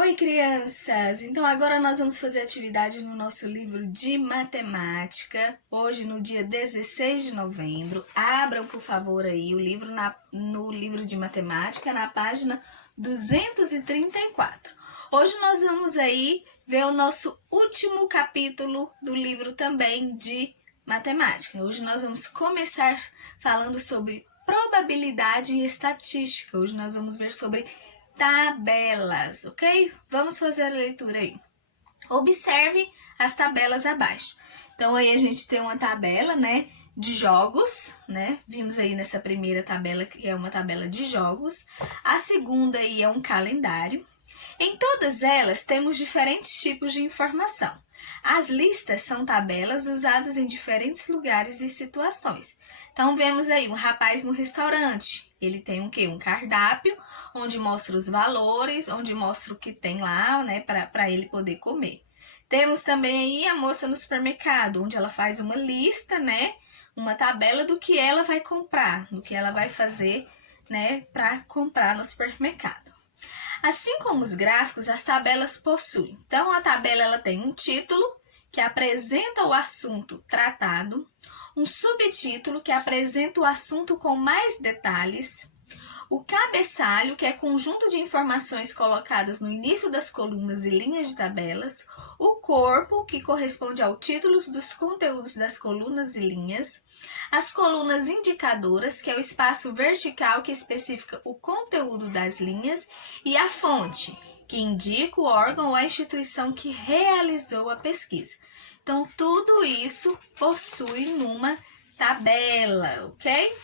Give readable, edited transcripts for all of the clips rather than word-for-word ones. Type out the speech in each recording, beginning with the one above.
Oi, crianças! Então agora nós vamos fazer atividade no nosso livro de matemática, hoje no dia 16 de novembro. Abram, por favor, aí o livro no livro de matemática, na página 234. Hoje nós vamos aí ver o nosso último capítulo do livro também de matemática. Hoje nós vamos começar falando sobre probabilidade e estatística. Hoje nós vamos ver sobre tabelas, ok? Vamos fazer a leitura aí. Observe as tabelas abaixo. Então, aí a gente tem uma tabela, né, de jogos, né? Vimos aí nessa primeira tabela que é uma tabela de jogos. A segunda aí é um calendário. Em todas elas, temos diferentes tipos de informação. As listas são tabelas usadas em diferentes lugares e situações. Então, vemos aí um rapaz no restaurante. Ele tem um quê? Um cardápio, onde mostra os valores, onde mostra o que tem lá, né, para ele poder comer. Temos também aí a moça no supermercado, onde ela faz uma lista, né, uma tabela do que ela vai comprar, do que ela vai fazer, né, para comprar no supermercado. Assim como os gráficos, as tabelas possuem. Então, a tabela ela tem um título, que apresenta o assunto tratado, um subtítulo, que apresenta o assunto com mais detalhes, o cabeçalho, que é conjunto de informações colocadas no início das colunas e linhas de tabelas, o corpo, que corresponde ao título dos conteúdos das colunas e linhas, as colunas indicadoras, que é o espaço vertical que especifica o conteúdo das linhas, e a fonte, que indica o órgão ou a instituição que realizou a pesquisa. Então, tudo isso possui numa tabela, ok?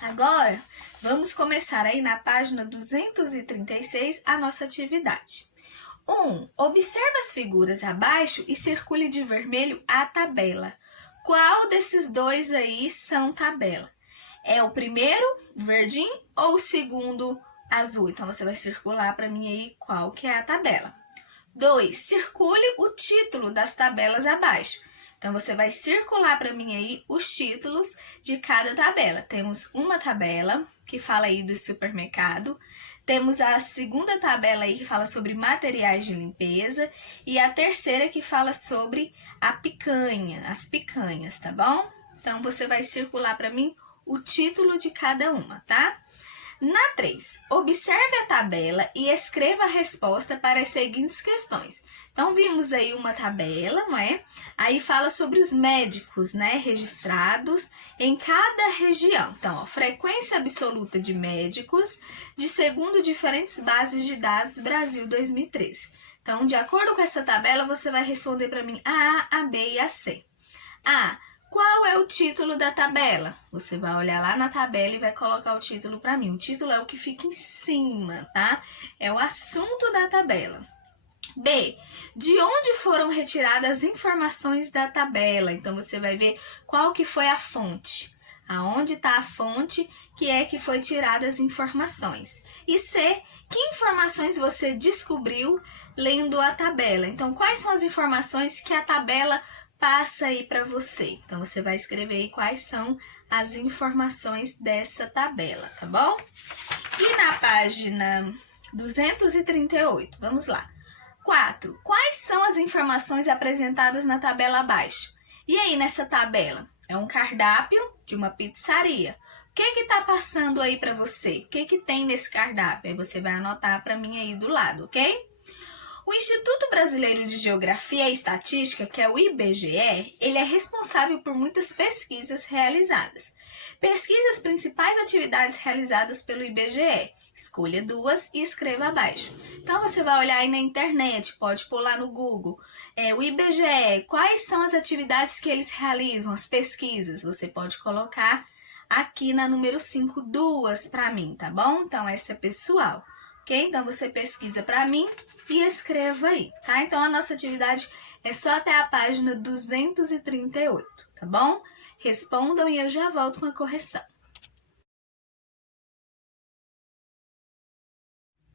Agora, vamos começar aí na página 236 a nossa atividade. 1. Observe as figuras abaixo e circule de vermelho a tabela. Qual desses dois aí são tabela? É o primeiro, verdinho, ou o segundo, azul? Então, você vai circular para mim aí qual que é a tabela. 2. Circule o título das tabelas abaixo. Então, você vai circular para mim aí os títulos de cada tabela. Temos uma tabela que fala aí do supermercado. Temos a segunda tabela aí que fala sobre materiais de limpeza. E a terceira que fala sobre a picanha, as picanhas, tá bom? Então, você vai circular para mim o título de cada uma, tá? Na 3, observe a tabela e escreva a resposta para as seguintes questões. Então, vimos aí uma tabela, não é? Aí fala sobre os médicos, né, registrados em cada região. Então, ó, frequência absoluta de médicos, de segundo diferentes bases de dados Brasil 2013. Então, de acordo com essa tabela, você vai responder para mim a B e a C. Qual é o título da tabela? Você vai olhar lá na tabela e vai colocar o título para mim. O título é o que fica em cima, tá? É o assunto da tabela. B. De onde foram retiradas as informações da tabela? Então, você vai ver qual que foi a fonte. Aonde está a fonte que foi tirada as informações. E C. Que informações você descobriu lendo a tabela? Então, quais são as informações que a tabela passa aí para você? Então, você vai escrever aí quais são as informações dessa tabela, tá bom? E na página 238, vamos lá. 4. Quais são as informações apresentadas na tabela abaixo? E aí, nessa tabela? É um cardápio de uma pizzaria. O que está passando aí para você? O que tem nesse cardápio? Aí você vai anotar para mim aí do lado, ok? O Instituto Brasileiro de Geografia e Estatística, que é o IBGE, ele é responsável por muitas pesquisas realizadas. Pesquisa as principais atividades realizadas pelo IBGE. Escolha 2 e escreva abaixo. Então, você vai olhar aí na internet, pode pôr lá no Google. O IBGE, quais são as atividades que eles realizam, as pesquisas? Você pode colocar aqui na número 5, 2 para mim, tá bom? Então, essa é pessoal. Ok? Então, você pesquisa para mim e escreva aí, tá? Então, a nossa atividade é só até a página 238, tá bom? Respondam e eu já volto com a correção.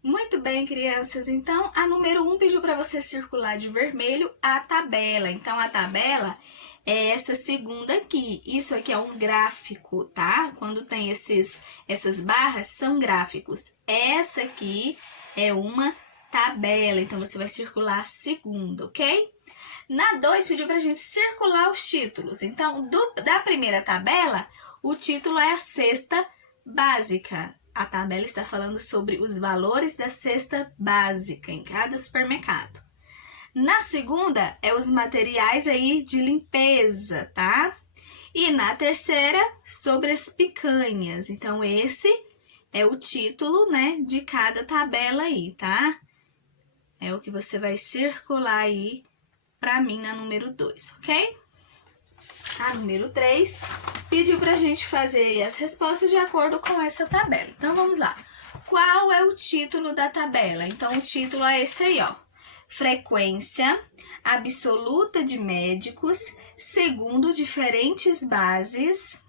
Muito bem, crianças. Então, a número 1 pediu para você circular de vermelho a tabela. Então, a tabela é essa segunda aqui. Isso aqui é um gráfico, tá? Quando tem essas barras, são gráficos. Essa aqui é uma tabela. Então, você vai circular a segunda, ok? Na 2, pediu pra gente circular os títulos. Então, da primeira tabela, o título é a cesta básica. A tabela está falando sobre os valores da cesta básica em cada supermercado. Na segunda, é os materiais aí de limpeza, tá? E na terceira, sobre as picanhas. Então, esse é o título, né, de cada tabela aí, tá? É o que você vai circular aí pra mim na número 2, ok? A número 3 pediu pra gente fazer as respostas de acordo com essa tabela. Então, vamos lá. Qual é o título da tabela? Então, o título é esse aí, ó. Frequência absoluta de médicos segundo diferentes bases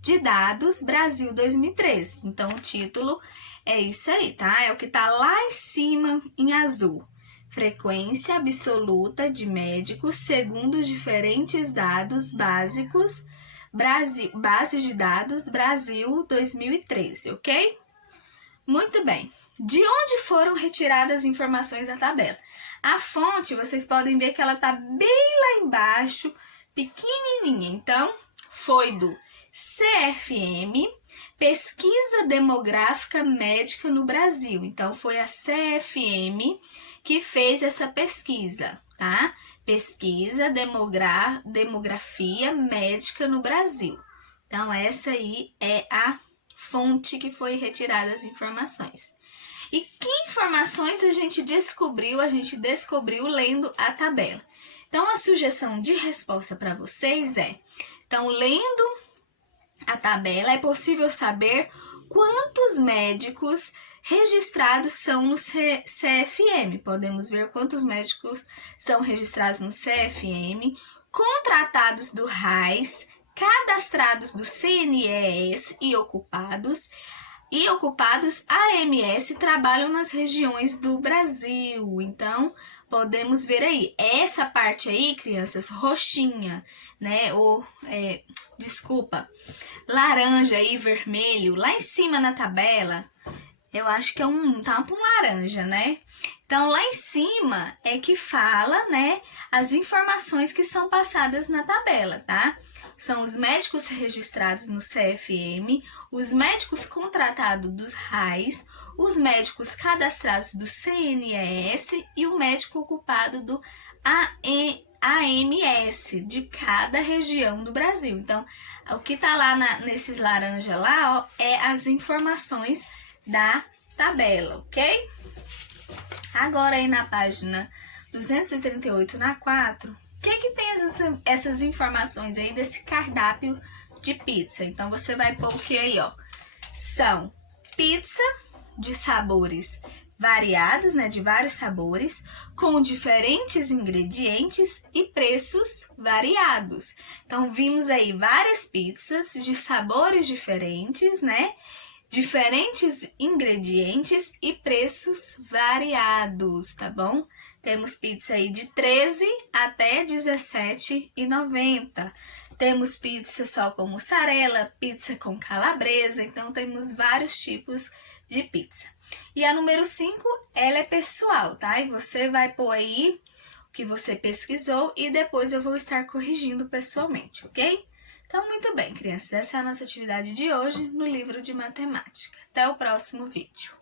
de dados Brasil 2013. Então, o título é isso aí, tá? É o que tá lá em cima em azul. Frequência absoluta de médicos segundo diferentes dados básicos bases de dados Brasil 2013, ok? Muito bem. De onde foram retiradas as informações da tabela? A fonte, vocês podem ver que ela tá bem lá embaixo, pequenininha. Então, foi do CFM, Pesquisa Demográfica Médica no Brasil. Então, foi a CFM que fez essa pesquisa, tá? Pesquisa Demografia Médica no Brasil. Então, essa aí é a fonte que foi retirada as informações. E que informações a gente descobriu? A gente descobriu lendo a tabela. Então, a sugestão de resposta para vocês é: então, lendo a tabela, é possível saber quantos médicos registrados são no CFM. Podemos ver quantos médicos são registrados no CFM, contratados do RAIS, cadastrados do CNES e ocupados AMS trabalham nas regiões do Brasil. Então, podemos ver aí, essa parte aí, crianças, roxinha, né, laranja e vermelho, lá em cima na tabela, eu acho que é tá um laranja, né? Então, lá em cima é que fala, né, as informações que são passadas na tabela, tá? São os médicos registrados no CFM, os médicos contratados dos RAIS, os médicos cadastrados do CNES e o médico ocupado do AMS de cada região do Brasil. Então, o que tá lá nesses laranja lá, ó, é as informações da tabela, ok? Agora aí na página 238, na 4, o que tem essas informações aí desse cardápio de pizza? Então, você vai pôr o que aí, ó? São pizza de sabores variados, né? De vários sabores, com diferentes ingredientes e preços variados. Então, vimos aí várias pizzas de sabores diferentes, né? Diferentes ingredientes e preços variados, tá bom? Temos pizza aí de 13 até R$17,90. Temos pizza só com mussarela, pizza com calabresa, então temos vários tipos de pizza. E a número 5, ela é pessoal, tá? E você vai pôr aí o que você pesquisou e depois eu vou estar corrigindo pessoalmente, ok? Então, muito bem, crianças, essa é a nossa atividade de hoje no livro de matemática. Até o próximo vídeo.